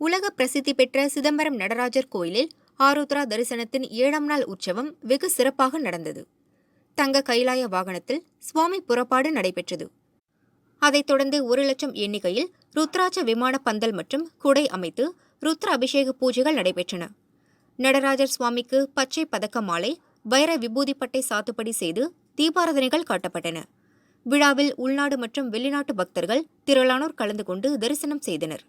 உலக பிரசித்தி பெற்ற சிதம்பரம் நடராஜர் கோயிலில் ஆருத்ரா தரிசனத்தின் 7ஆம் நாள் உற்சவம் வெகு சிறப்பாக நடந்தது. தங்க கைலாய வாகனத்தில் சுவாமி புறப்பாடு நடைபெற்றது. அதைத் தொடர்ந்து 1,00,000 எண்ணிக்கையில் ருத்ராட்ச விமான பந்தல் மற்றும் குடை அமைத்து ருத்ர அபிஷேக பூஜைகள் நடைபெற்றன. நடராஜர் சுவாமிக்கு பச்சை பதக்க மாலை, வைர விபூதிப்பட்டை சாத்துப்படி செய்து தீபாராதனைகள் காட்டப்பட்டன. விழாவில் உள்நாடு மற்றும் வெளிநாட்டு பக்தர்கள் திரளானோர் கலந்து கொண்டு தரிசனம் செய்தனர்.